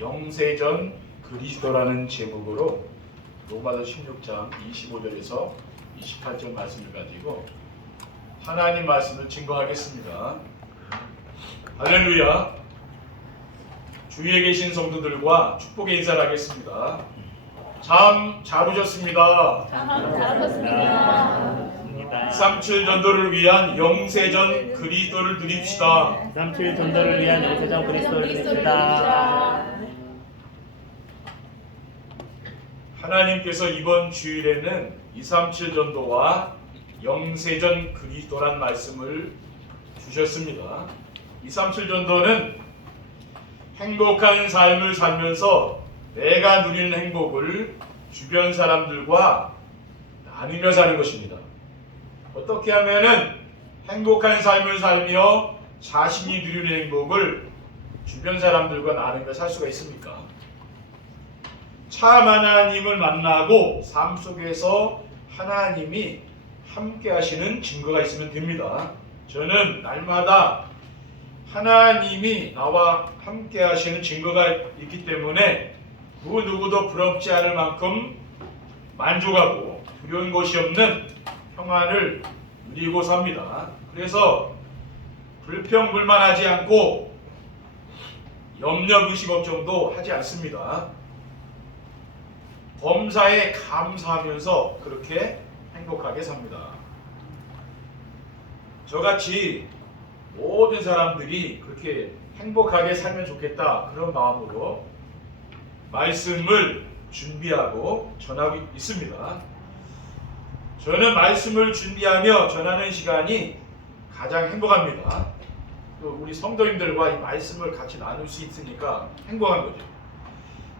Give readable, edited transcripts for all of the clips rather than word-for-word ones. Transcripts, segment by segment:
영세전 그리스도라는 제목으로 로마서 16장 25절에서 28절 말씀을 가지고 하나님 말씀을 증거하겠습니다. 할렐루야. 주위에 계신 성도들과 축복의 인사를 하겠습니다. 참 잘 오셨습니다. 잘 오셨습니다. 237 전도를 위한 영세전 그리스도를 누립시다. 237 전도를 위한 영세전 그리스도를 누립시다. 하나님께서 이번 주일에는 237 전도와 영세전 그리스도란 말씀을 주셨습니다. 237 전도는 행복한 삶을 살면서 내가 누리는 행복을 주변 사람들과 나누며 사는 것입니다. 어떻게 하면은 행복한 삶을 살며 자신이 누리는 행복을 주변 사람들과 나누며 살 수가 있습니까? 참 하나님을 만나고 삶 속에서 하나님이 함께 하시는 증거가 있으면 됩니다. 저는 날마다 하나님이 나와 함께 하시는 증거가 있기 때문에 그 누구도 부럽지 않을 만큼 만족하고 두려운 것이 없는 평안을 누리고 삽니다. 그래서 불평불만하지 않고 염려 의식 걱정도 하지 않습니다. 범사에 감사하면서 그렇게 행복하게 삽니다. 저같이 모든 사람들이 그렇게 행복하게 살면 좋겠다 그런 마음으로 말씀을 준비하고 전하고 있습니다. 저는 말씀을 준비하며 전하는 시간이 가장 행복합니다. 또 우리 성도님들과 이 말씀을 같이 나눌 수 있으니까 행복한 거죠.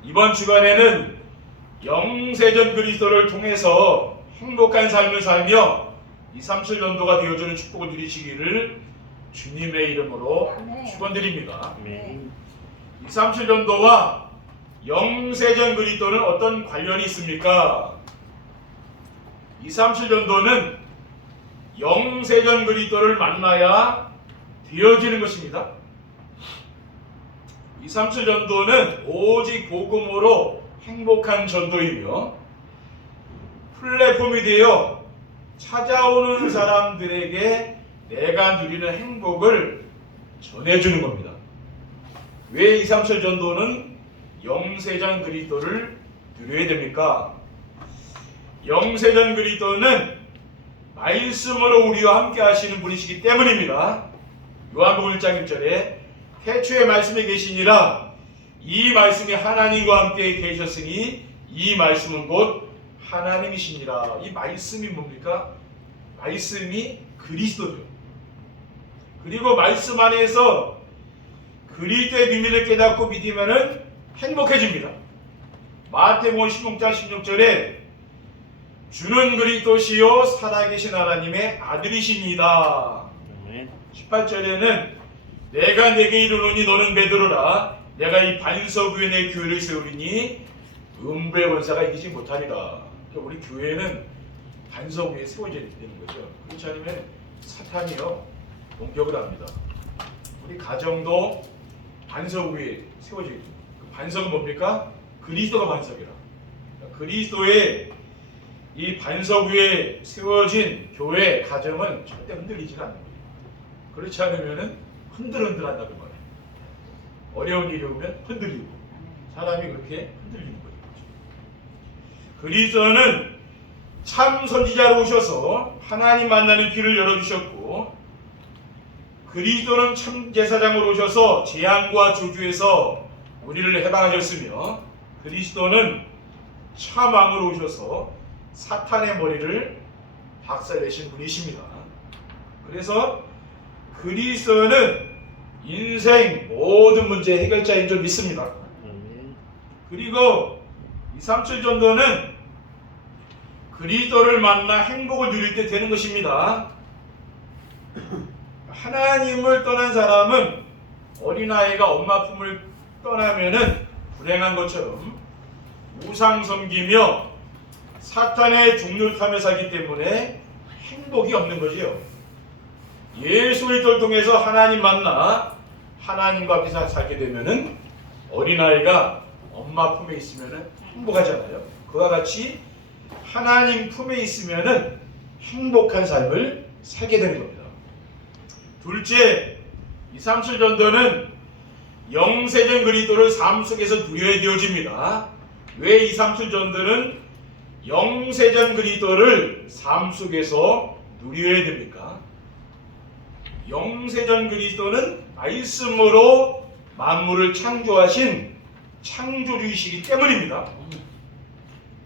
이번 주간에는 영세전 그리스도를 통해서 행복한 삶을 살며 237 전도가 되어주는 축복을 누리시기를 주님의 이름으로 축원드립니다. 237 전도와 영세전 그리스도는 어떤 관련이 있습니까? 237 전도는 영세전 그리스도를 만나야 되어지는 것입니다. 237 전도는 오직 복음으로 행복한 전도이며 플랫폼이 되어 찾아오는 사람들에게 내가 누리는 행복을 전해주는 겁니다. 왜 237 전도는 영세전 그리스도를 누려야 됩니까? 영세전 그리스도는 말씀으로 우리와 함께 하시는 분이시기 때문입니다. 요한복음 1장 1절에 태초에 말씀이 계시니라 이 말씀이 하나님과 함께 계셨으니 이 말씀은 곧 하나님이시니라. 이 말씀이 뭡니까? 말씀이 그리스도죠. 그리고 말씀 안에서 그리스도의 비밀을 깨닫고 믿으면은 행복해집니다. 마태복음 16장 16절에 주는 그리스도시요 살아계신 하나님의 아들이십니다. 18절에는 내가 내게 이르노니 너는 베드로라 내가 이 반석 위에 내 교회를 세우리니 음부의 권사가 이기지 못하리라. 우리 교회는 반석 위에 세워져야 되는 거죠. 그렇지 않으면 사탄이요 공격을 합니다. 우리 가정도 반석 위에 세워져야 됩니다. 그 반석은 뭡니까? 그리스도가 반석이라. 그리스도의 이 반석 위에 세워진 교회, 가정은 절대 흔들리지가 않는 거예요. 그렇지 않으면 흔들흔들한다고 말해요. 어려운 일이 오면 흔들리고 사람이 그렇게 흔들리는 거죠. 그리스도는 참 선지자로 오셔서 하나님 만나는 길을 열어주셨고 그리스도는 참 제사장으로 오셔서 재앙과 저주에서 우리를 해방하셨으며 그리스도는 참 왕으로 오셔서 사탄의 머리를 박살내신 분이십니다. 그래서 그리스도는 인생 모든 문제 해결자인 줄 믿습니다. 그리고 237 전도는 그리스도를 만나 행복을 누릴 때 되는 것입니다. 하나님을 떠난 사람은 어린아이가 엄마 품을 떠나면은 불행한 것처럼 우상 섬기며 사탄의 종류를 타며 살기 때문에 행복이 없는 거지요. 예수 그리스도를 통해서 하나님 만나 하나님과 앞에 살게 되면은 어린아이가 엄마 품에 있으면 행복하잖아요. 그와 같이 하나님 품에 있으면 행복한 삶을 살게 되는 겁니다. 둘째, 237 전도는 영세전 그리스도를 삶 속에서 누려야 되어집니다. 왜 237 전도는 영세전 그리스도를 삶 속에서 누려야 됩니까? 영세전 그리스도는 말씀으로 만물을 창조하신 창조주이시기 때문입니다.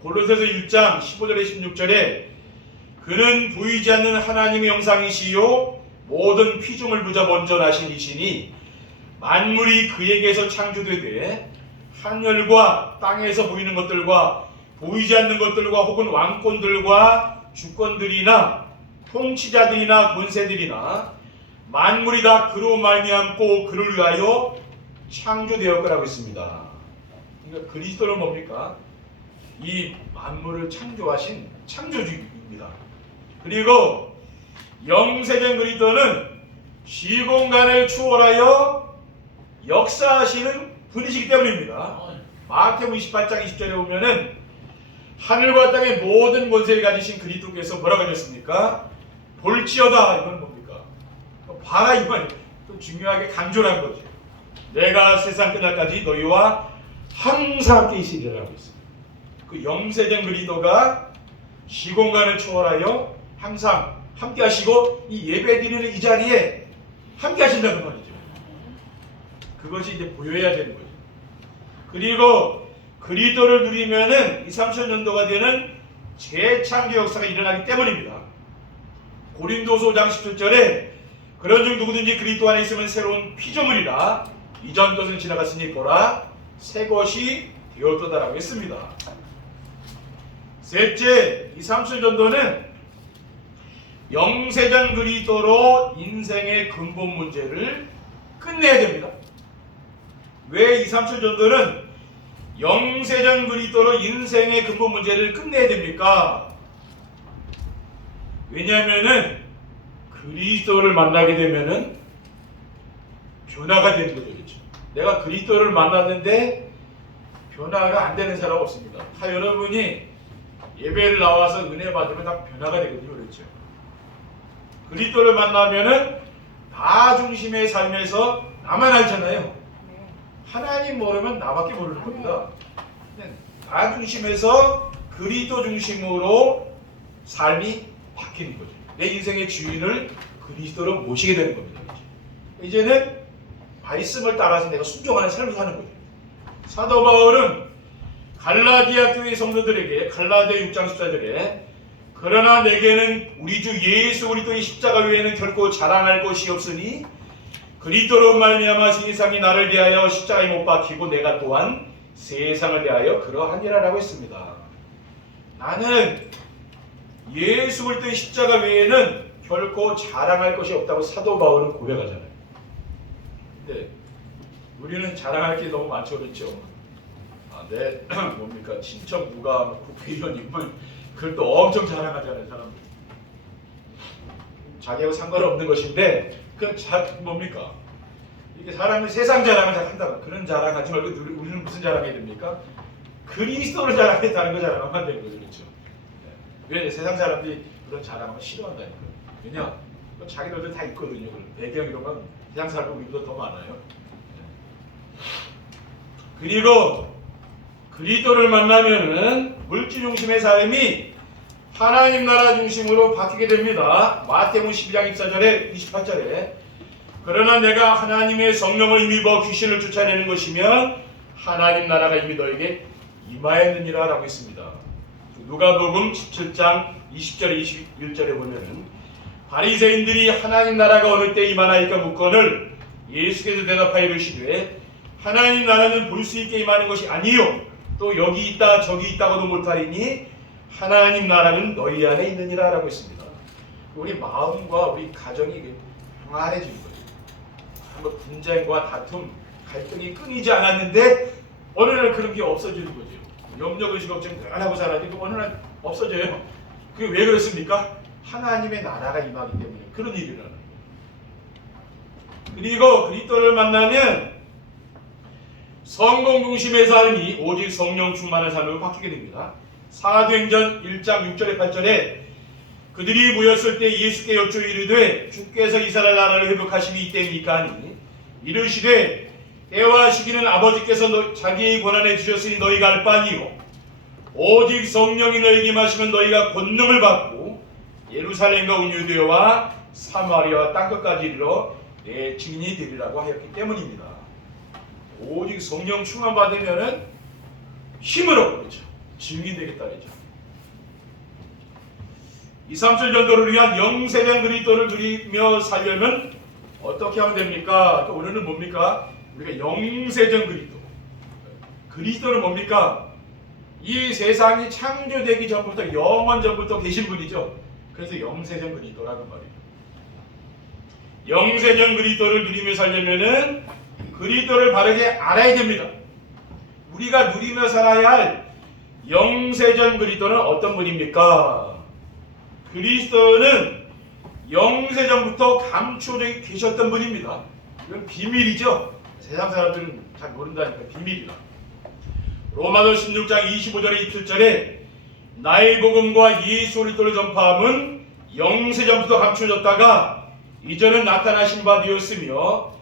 골로새서 1장 15절에 16절에 그는 보이지 않는 하나님의 형상이시요 모든 피조물 부자 먼저 나신 이시니 만물이 그에게서 창조되되 하늘과 땅에서 보이는 것들과 보이지 않는 것들과 혹은 왕권들과 주권들이나 통치자들이나 권세들이나 만물이 다 그로 말미암고 그를 위하여 창조되었더라고 있습니다. 그러니까 그리스도는 뭡니까? 이 만물을 창조하신 창조주입니다. 그리고 영세전 그리스도는 시공간을 추월하여 역사하시는 분이시기 때문입니다. 마태복음 28장 20절에 보면은 하늘과 땅의 모든 권세를 가지신 그리스도께서 뭐라고 하셨습니까? 볼지어다. 이건 뭡니까? 봐라 이 말이 또 중요하게 강조한 거죠. 내가 세상 끝날까지 너희와 항상 함께 있으리라고 했습니다. 그 영세전 그리스도가 시공간을 초월하여 항상 함께 하시고 이 예배 드리는 이 자리에 함께 하신다는 말이죠. 그것이 이제 보여야 되는 거죠. 그리고 그리스도를 누리면은 2,3,000년도가 되는 재창조 역사가 일어나기 때문입니다. 고린도서 5장 17절에 그런즉 누구든지 그리스도 안에 있으면 새로운 피조물이라 이전 것은 지나갔으니 보라 새 것이 되었도다라고 했습니다. 셋째, 2,3,000 전도는 영세전 그리스도로 인생의 근본 문제를 끝내야 됩니다. 왜 2,3,7 전도는 영세전 그리스도로 인생의 근본 문제를 끝내야 됩니까? 왜냐하면은 그리스도를 만나게 되면은 변화가 되는 거죠. 그렇죠? 내가 그리스도를 만났는데 변화가 안 되는 사람 없습니다. 다 여러분이 예배를 나와서 은혜 받으면 다 변화가 되거든요. 그렇죠? 그리스도를 만나면은 나 중심의 삶에서 나만 알잖아요. 하나님 모르면 나밖에 모르는 겁니다. 나 중심에서 그리스도 중심으로 삶이 바뀌는 거죠. 내 인생의 주인을 그리스도로 모시게 되는 겁니다. 이제는 말씀을 따라서 내가 순종하는 삶을 사는 거죠. 사도 바울은 갈라디아 교회 성도들에게 갈라디아 6장 14절에 그러나 내게는 우리 주 예수 그리스도의 십자가 외에는 결코 자랑할 것이 없으니 그리스도로 말미암아 세상이 나를 대하여 십자가에 못 박히고 내가 또한 세상을 대하여 그러하니라라고 했습니다. 나는 예수 그리스도의 십자가 외에는 결코 자랑할 것이 없다고 사도 바울은 고백하잖아요. 근데 우리는 자랑할 게 너무 많죠, 그렇죠? 내 뭡니까 친척 누가 국회의원님은 그걸 또 엄청 자랑하잖아요, 사람들. 자기하고 상관없는 것인데 그 뭡니까? 이게 사람이 세상 자랑을 잘 한다고 그런 자랑하지 말고 우리는 무슨 자랑해야 됩니까? 그리스도를 자랑했다는 거 자랑하면 안 되는 거죠, 그렇죠? 왜 세상 사람들이 그런 자랑을 싫어한다니까? 왜냐? 자기들도 다 있거든요. 배경 이런 건 세상 사람 우리보다 더 많아요. 그리고 그리스도를 만나면은 물질 중심의 삶이 하나님 나라 중심으로 바뀌게 됩니다. 마태복음 12장 24절에 28절에 그러나 내가 하나님의 성령을 힘입어 귀신을 쫓아내는 것이면 하나님 나라가 이미 너에게 임하였느니라 라고 했습니다. 누가복음 17장 20절에 21절에 보면은 바리새인들이 하나님 나라가 어느 때 임하나이까 묻거늘 예수께서 대답하여 이르시되 하나님 나라는 볼 수 있게 임하는 것이 아니요 또 여기 있다 저기 있다고도 못하리니 하나님 나라는 너희 안에 있느니라 라고 했습니다. 우리 마음과 우리 가정이 평안해지는 거예요. 뭐 분쟁과 다툼, 갈등이 끊이지 않았는데 어느 날 그런 게 없어지는 거죠. 염려의식 걱정 늘 하고 살았는데 어느 날 없어져요. 그게 왜 그렇습니까? 하나님의 나라가 임하기 때문에 그런 일이 일어나는 거예요. 그리고 그리스도를 만나면 성공 중심의 삶이 오직 성령 충만한 삶으로 바뀌게 됩니다. 사도행전 1장 6절에 8절에 그들이 모였을 때 예수께 여쭈어 이르되 주께서 이스라엘 나라를 회복하심이 이때입니까 하니 이르시되 때와 시기는 아버지께서 자기의 권한에 주셨으니 너희가 알 바 아니요 오직 성령이 너희에게 임하시면 너희가 권능을 받고 예루살렘과 온 유대와 사마리아와 땅끝까지 이르러 내 증인이 되리라고 하였기 때문입니다. 오직 성령 충만 받으면은 힘으로 그렇죠. 증인 되겠다 그랬죠. 2, 3절 전도를 위한 영세된 그리스도를 누리며 살려면 어떻게 하면 됩니까? 또 오늘은 뭡니까? 우리가 영세전 그리스도. 그리스도는 뭡니까? 이 세상이 창조되기 전부터 영원 전부터 계신 분이죠. 그래서 영세전 그리스도라는 말이에요. 영세전 그리스도를 누리며 살려면은 그리스도를 바르게 알아야 됩니다. 우리가 누리며 살아야 할 영세전 그리스도는 어떤 분입니까? 그리스도는 영세전부터 감춰져 계셨던 분입니다. 이건 비밀이죠. 세상 사람들은 잘 모른다니까 비밀이다. 로마서 16장 25절에 27절에 나의 복음과 예수 그리스도를 전파함은 영세전부터 감춰졌다가 이제는 나타나신 바 되었으며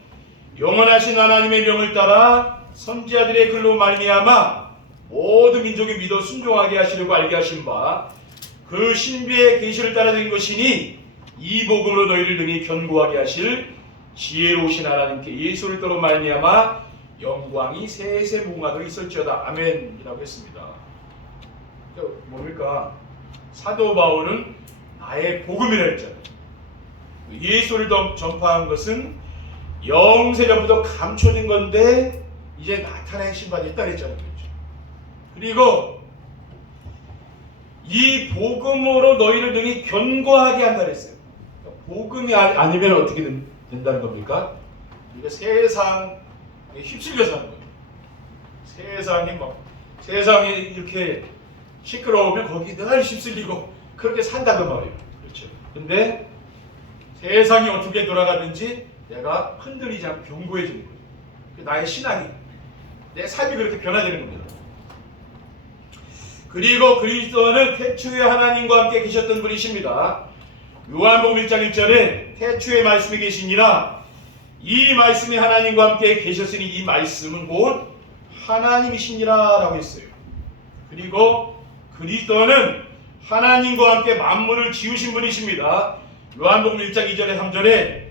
영원하신 하나님의 명을 따라 선지자들의 글로 말미암아 모든 민족이 믿어 순종하게 하시려고 알게 하신 바 그 신비의 계시를 따라 된 것이니 이 복음으로 너희를 능히 견고하게 하실 지혜로우신 하나님께 예수 그리스도로 말미암아 영광이 세세 무궁하도록 있을지어다. 아멘이라고 했습니다. 뭡니까? 사도 바울은 나의 복음이라 했잖아요. 예수를 전파한 것은 영세전부터 감춰진 건데 이제 나타내신 바 됐다 그랬잖아요. 그리고 이 복음으로 너희를 능히 견고하게 한다 그랬어요. 복음이 아니면 어떻게 된다는 겁니까? 우리가 세상에 휩쓸려 사는 거예요. 세상에 이렇게 시끄러우면 거기 늘 휩쓸리고 그렇게 산다는 말이에요. 그렇죠. 근데 세상이 어떻게 돌아가든지 내가 흔들리지 않고 견고해지는 거예요. 나의 신앙이, 내 삶이 그렇게 변화되는 겁니다. 그리고 그리스도는 태초에 하나님과 함께 계셨던 분이십니다. 요한복음 1장 1절에 태초에 말씀이 계시니라 이 말씀이 하나님과 함께 계셨으니 이 말씀은 곧 하나님이시니라 라고 했어요. 그리고 그리스도는 하나님과 함께 만물을 지으신 분이십니다. 요한복음 1장 2절에 3절에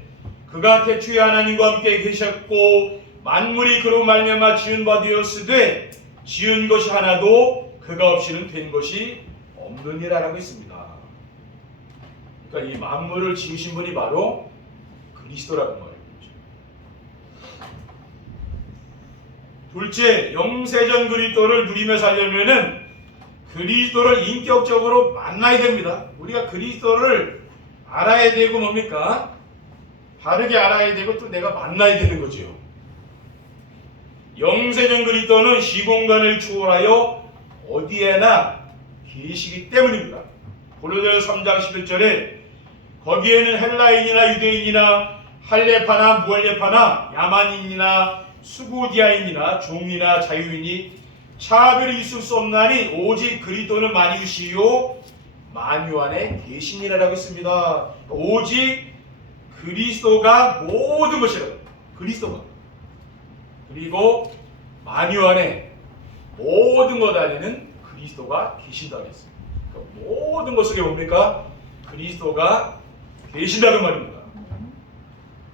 그가 태초에 하나님과 함께 계셨고 만물이 그로 말미암아 지은 바 되었으되 지은 것이 하나도 그가 없이는 된 것이 없느니라 라고 했습니다. 그러니까 이 만물을 지으신 분이 바로 그리스도라는 말이에요. 둘째, 영세전 그리스도를 누리며 살려면은 그리스도를 인격적으로 만나야 됩니다. 우리가 그리스도를 알아야 되고 뭡니까? 바르게 알아야 되고 또 내가 만나야 되는 거죠. 영세전 그리스도는 시공간을 초월하여 어디에나 계시기 때문입니다. 고린도서 3장 11절에 거기에는 헬라인이나 유대인이나 할레파나 무할레파나 야만인이나 수고디아인이나 종이나 자유인이 차별이 있을 수 없나니 오직 그리스도는 만유시요 만유 안에 계시니라라고 했습니다. 오직 그리스도가 모든 것이라고. 그리스도가. 그리고 만유 안에 모든 것 안에는 그리스도가 계신다고 했어요. 그러니까 모든 것 속에 뭡니까? 그리스도가 계신다는 말입니다.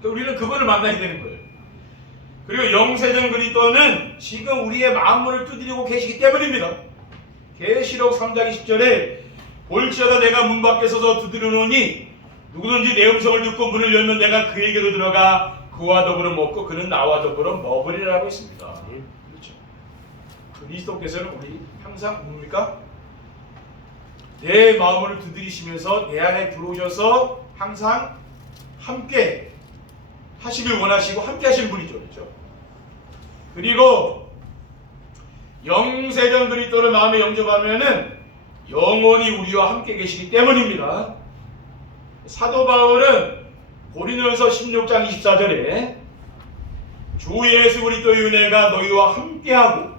그러니까 우리는 그거를 만나야 되는 거예요. 그리고 영세전 그리스도는 지금 우리의 마음문을 두드리고 계시기 때문입니다. 계시록 3장 20절에 볼지어다 내가 문 밖에 서서 두드리노니 누구든지 내 음성을 듣고 문을 열면 내가 그에게로 들어가 그와 더불어 먹고 그는 나와 더불어 먹으리라고 했습니다. 그렇죠. 그리스도께서는 우리 항상 뭡니까? 내 마음을 두드리시면서 내 안에 들어오셔서 항상 함께 하시길 원하시고 함께 하시는 분이죠. 그렇죠? 그리고 영세전 그리스도를 마음에 영접하면은 영원히 우리와 함께 계시기 때문입니다. 사도 바울은 고린도서 16장 24절에 주 예수 그리스도의 은혜가 너희와 함께하고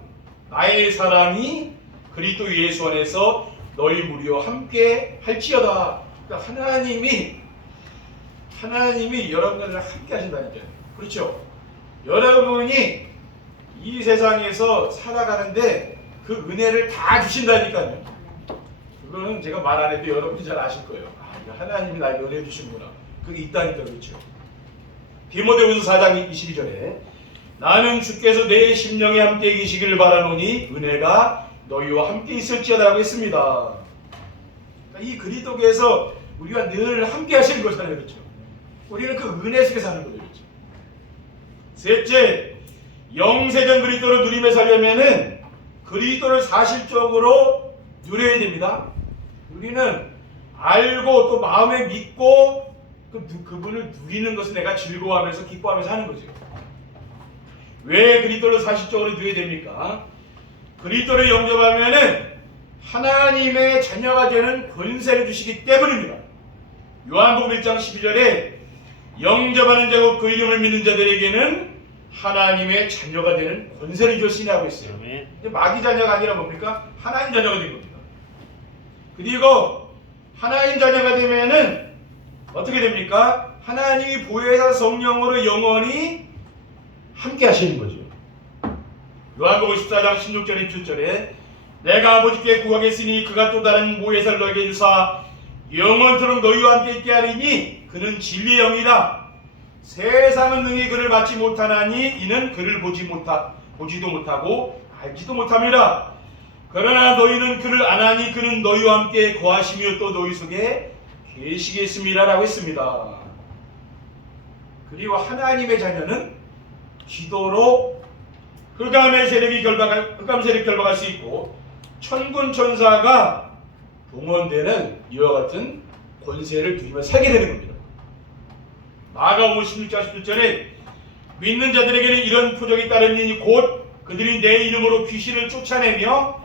나의 사랑이 그리스도 예수 안에서 너희 무리와 함께 할지어다. 그러니까 하나님이 여러분들과 함께 하신다니까요. 그렇죠? 여러분이 이 세상에서 살아가는데 그 은혜를 다 주신다니까요. 그거는 제가 말 안 해도 여러분이 잘 아실 거예요. 하나님이 날 연애해 주시는구나. 그게 있다니까. 그렇죠? 디모데후서 4장 22절에 나는 주께서 내 심령에 함께 계시기를 바라노니 은혜가 너희와 함께 있을지어다라고 했습니다. 그러니까 이 그리스도께서 우리가 늘 함께 하시는 거잖아요. 그렇죠? 우리는 그 은혜 속에 사는 거죠. 그렇죠? 셋째, 영세전 그리스도를 누리며 살려면은 그리스도를 사실적으로 누려야 됩니다. 우리는 알고 또 마음에 믿고 그분을 누리는 것을 내가 즐거워하면서 기뻐하면서 하는 거죠. 왜 그리스도를 사실적으로 누려야 됩니까? 그리스도를 영접하면은 하나님의 자녀가 되는 권세를 주시기 때문입니다. 요한복음 1장 12절에 영접하는 자고 그 이름을 믿는 자들에게는 하나님의 자녀가 되는 권세를 주시라고 했어요. 이제 마귀 자녀가 아니라 뭡니까? 하나님 자녀가 된 겁니다. 그리고 하나님 자녀가 되면은 어떻게 됩니까? 하나님이 보혜사 성령으로 영원히 함께 하시는 거죠. 요한복음 14장 16절에 17절에 내가 아버지께 구하겠으니 그가 또 다른 보혜사를 너에게 주사 영원토록 너희와 함께 있게 하리니 그는 진리의 영이라. 세상은 능히 그를 받지 못하나니 이는 그를 보지도 못하고 알지도 못함이라. 그러나 너희는 그를 아나니 그는 너희와 함께 거하시며 또 너희 속에 계시겠습니다 라고 했습니다. 그리고 하나님의 자녀는 기도로 흑암 세력이 결박할 수 있고 천군 천사가 동원되는 이와 같은 권세를 누리며 살게 되는 겁니다. 마가복음 16장 17절에 믿는 자들에게는 이런 표적이 따르니 곧 그들이 내 이름으로 귀신을 쫓아내며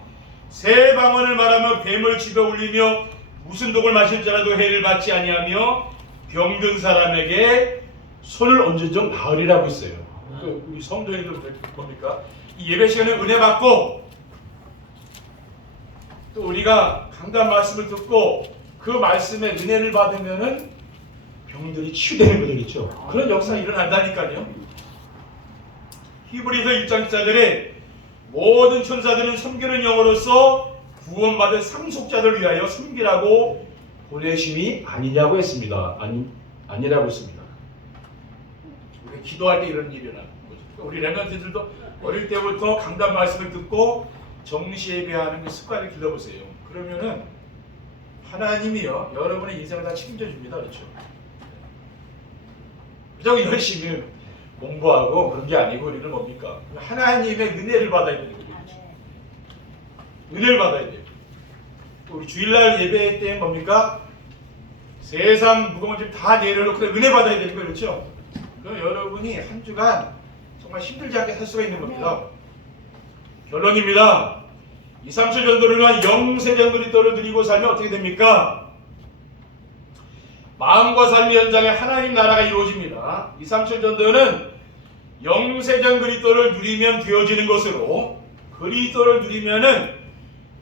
새 방언을 말하며 뱀을 집에 올리며 무슨 독을 마실지라도 해를 받지 아니하며 병든 사람에게 손을 얹은 적 나으리라고 했어요. 우리 성도님들 뭡니까? 이 예배 시간에 은혜 받고 또 우리가 강단 말씀을 듣고 그 말씀에 은혜를 받으면은 병들이 치유되는 거죠. 그렇죠? 그런 역사가 일어난다니까요. 히브리서 1장 14절에 모든 천사들은 섬기는 영으로서 구원받은 상속자들 위하여 섬기라고 보내심이 아니냐고 했습니다. 아니라고 했습니다. 우리 기도할 때 이런 일이 일어나는 거죠. 우리 렘넌트들도 어릴 때부터 강단 말씀을 듣고 정시 예배하는 그 습관을 길러보세요. 그러면은 하나님이요 여러분의 인생을 다 책임져 줍니다. 그렇죠? 그냥 열심히 공부하고 그런 게 아니고 우리는 뭡니까? 하나님의 은혜를 받아야 되는 거죠. 그렇죠? 은혜를 받아야 돼요. 우리 주일날 예배 때 뭡니까? 세상 무거운 짐 다 내려놓고 은혜 받아야 되는 거예요. 그렇죠? 그럼 여러분이 한 주간 정말 힘들지 않게 살 수가 있는 겁니다. 결론입니다. 237 전도를 영세전 그리스도를 누리고 살면 어떻게 됩니까? 마음과 삶의 현장에 하나님 나라가 이루어집니다. 237 전도는 영세전 그리스도를 누리면 되어지는 것으로 그리스도를 누리면은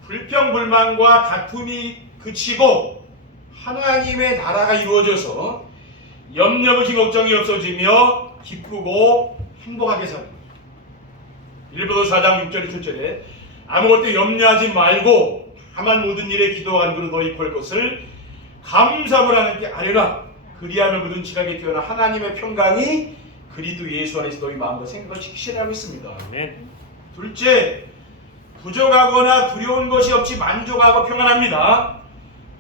불평불만과 다툼이 그치고 하나님의 나라가 이루어져서 염려무심 걱정이 없어지며 기쁘고 행복하게 사는 거죠. 일부서 4장 6절에 7절에 아무것도 염려하지 말고 다만 모든 일에 기도와 간구로 너희 구할 것을 감사함을 하나님께 아뢰라. 그리하면 모든 지각에 뛰어나 하나님의 평강이 그리스도 예수 안에서 너희 마음과 생각을 지키시라고 했습니다. 아멘. 둘째, 부족하거나 두려운 것이 없이 만족하고 평안합니다.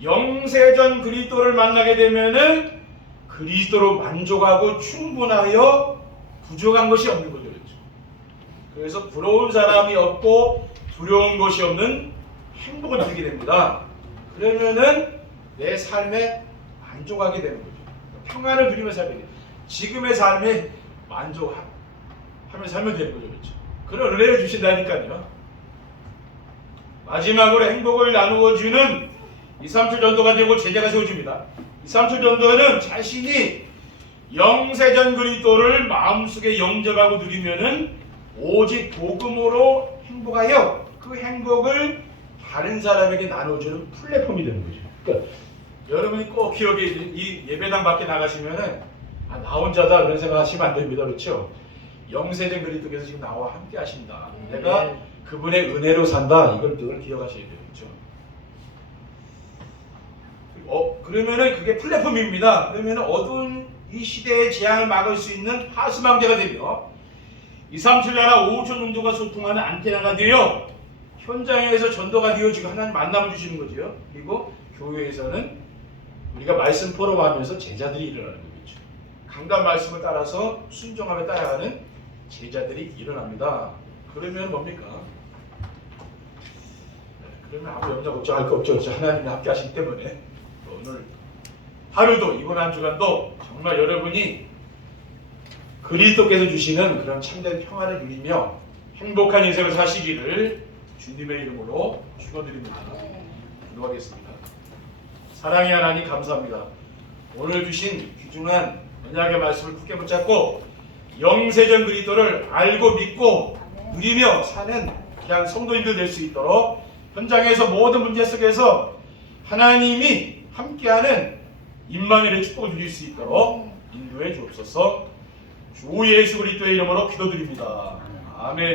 영세전 그리스도를 만나게 되면은 그리스도로 만족하고 충분하여 부족한 것이 없는 거죠. 그렇죠? 그래서 부러운 사람이 없고 두려운 것이 없는 행복을 누리게 됩니다. 그러면은 내 삶에 만족하게 되는 거죠. 평안을 누리며 살게 돼요. 지금의 삶에 만족하며 살면 되는 거죠. 그렇죠? 그런 은혜를 주신다니까요. 마지막으로 행복을 나누어 주는 237 전도가 되고 제자가 세워집니다. 237 전도는 자신이 영세전 그리스도를 마음속에 영접하고 누리면은 오직 복음으로 행복하여 그 행복을 다른 사람에게 나눠주는 플랫폼이 되는 거죠. 그러니까 여러분이 꼭 기억해, 이 예배당 밖에 나가시면은 나 혼자다 그런 생각하시면 안 됩니다. 그렇죠? 영세전 그리스도께서 지금 나와 함께 하신다. 내가 그분의 은혜로 산다. 이걸 늘 기억하셔야 돼요. 그렇죠? 그러면은 그게 플랫폼입니다. 그러면은 어두운 이 시대의 재앙을 막을 수 있는 파수망대가 되며 237 나라 5천 종족과 소통하는 안테나가 되어 현장에서 전도가 되어 지금 하나님 만남을 주시는 거죠. 그리고 교회에서는 우리가 말씀 포럼하면서 제자들이 일어나는 거죠. 강단 말씀을 따라서 순종하며 따라가는 제자들이 일어납니다. 그러면 뭡니까? 그러면 아무 염려 걱정할 거 없죠. 하나님이 함께 하시기 때문에 오늘 하루도 이번 한 주간도 정말 여러분이 그리스도께서 주시는 그런 참된 평안을 누리며 행복한 인생을 사시기를 주님의 이름으로 축원드립니다. 기도하겠습니다. 사랑의 하나님 감사합니다. 오늘 주신 귀중한 언약의 말씀을 굳게 붙잡고 영세전 그리스도를 알고 믿고 누리며 사는 귀한 성도님들 될 수 있도록 현장에서 모든 문제 속에서 하나님이 함께하는 임마누엘의 축복을 누릴 수 있도록 인도해 주옵소서. 주 예수 그리스도의 이름으로 기도드립니다. 아멘.